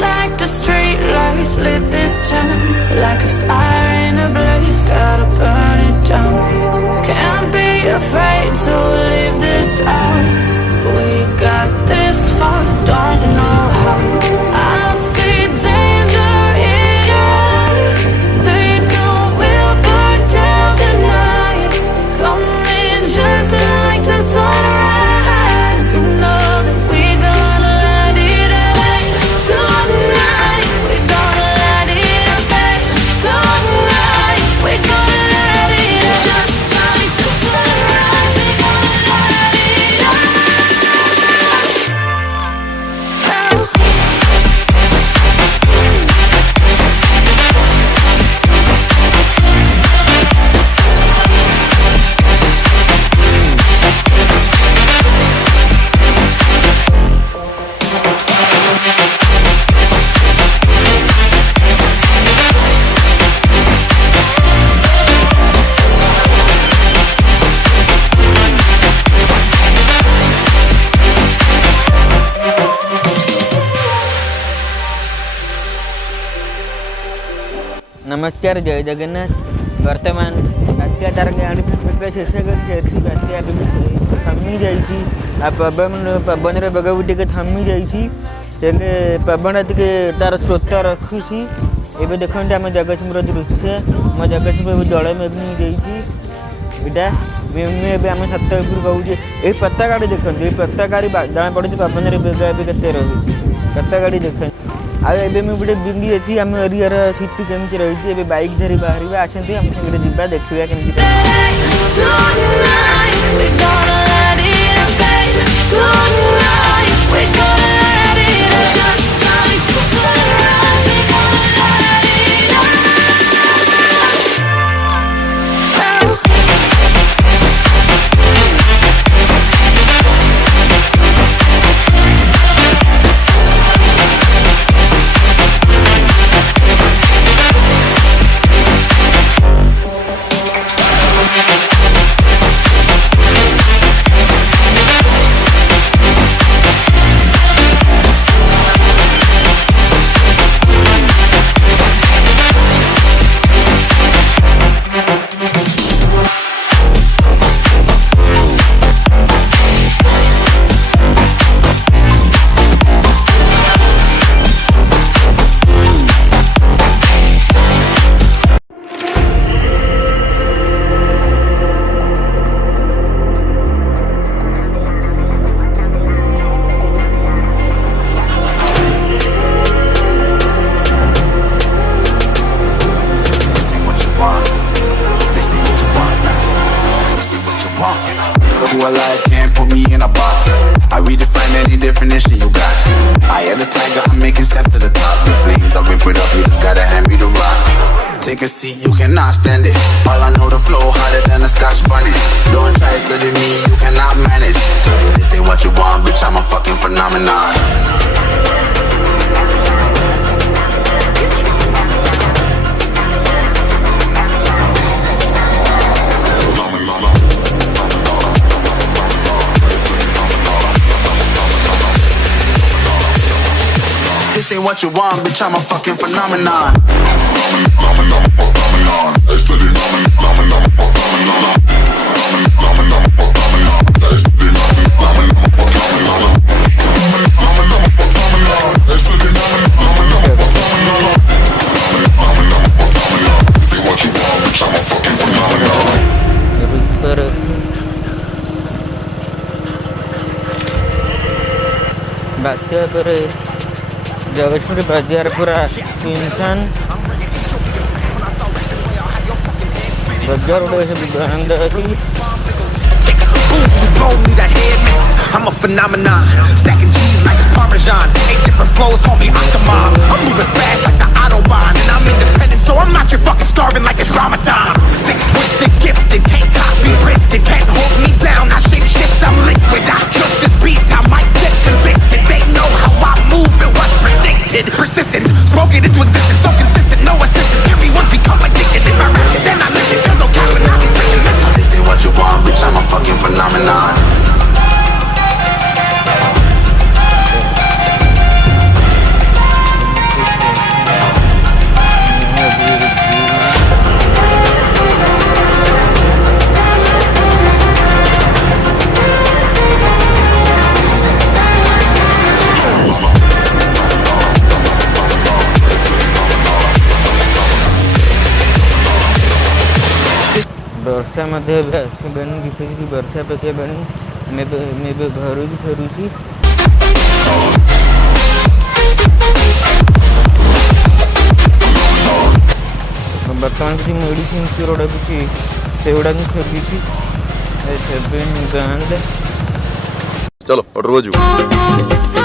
like the street lights lit this town, like a fire in a blaze, gotta burn it down. Can't be afraid to leave this out. We got this far, don't know how. I see danger in us. They know we'll burn down the night. Coming just like the sunrise. You know that we gonna let it away. Tonight we gonna let it away. Tonight we gonna let it away. Just like the sunrise, we gonna let it away. नमस्कार, जय जगन्नाथ। वर्तमान बात्या टारगे आणि शीर्षक बात्या थमी जाइए पवन बगव टे थमी जाइए पवन टे तार स्रोत रखुची। एवं देखते आम जगतसिंहपुर दृश्य आम जगतसिंहपुर जल मेघनी जाइए आम छातपुर कहूँ ये पताकाड़ी देखते ये पताकाड़ी जहाँ पड़े पवन बेग के पताकाड़ी देख आबे मुझे गोटे बिंदी अच्छी आम एरियार स्थिति केमती रही है। बाइक धरी बाहर आसती आम सागर जा देखा केमती। Who alive can't put me in a box. I redefine any definition you got. I am the tiger, I'm making steps to the top. The flames, I rip it up, you just gotta hand me the rock. Take a seat, you cannot stand it. All I know, the flow harder than a Scotch bunny. Don't try study me, you cannot manage. This ain't what you want, bitch, I'm a fucking phenomenon. This ain't what you want, bitch, I'm a fucking phenomenon. बात्या पर जगतसिंहपुर बाजार पूरा इंसान बाजार बंद I'm a phenomenon, stacking cheese like it's Parmesan. 8 different flows, call me Octomom. I'm moving fast like the Autobahn, and I'm independent, so I'm not your fucking starving like it's Ramadan. Sick, twisted, gifted, can't copy, printed, can't hold me down. I shape shift, I'm liquid. I killed this beat, I might get convicted. They know how I move, it was predicted. Persistent, spoke it into existence, so consistent, no assistance. Hear me once, become addicted. If I rap it, then I live it. There's no cap, and I'll be breaking this. This ain't what you want, bitch, I'm a fucking phenomenon. ବର୍ଷା ମଧ୍ୟ ଏବେ ଆସିବାଣି, କିଛି କିଛି ବର୍ଷା ପକାଇବାଣି। ଆମେ ଏବେ ଘରକୁ ଫେରୁଛି। ବର୍ତ୍ତମାନ କିଛି ମେଡ଼ିସିନ୍ ଷ୍ଟୋର୍ ଡାକୁଛି, ସେଗୁଡ଼ାକ ଖୋଲିଛି। चलो ऑर्डर हो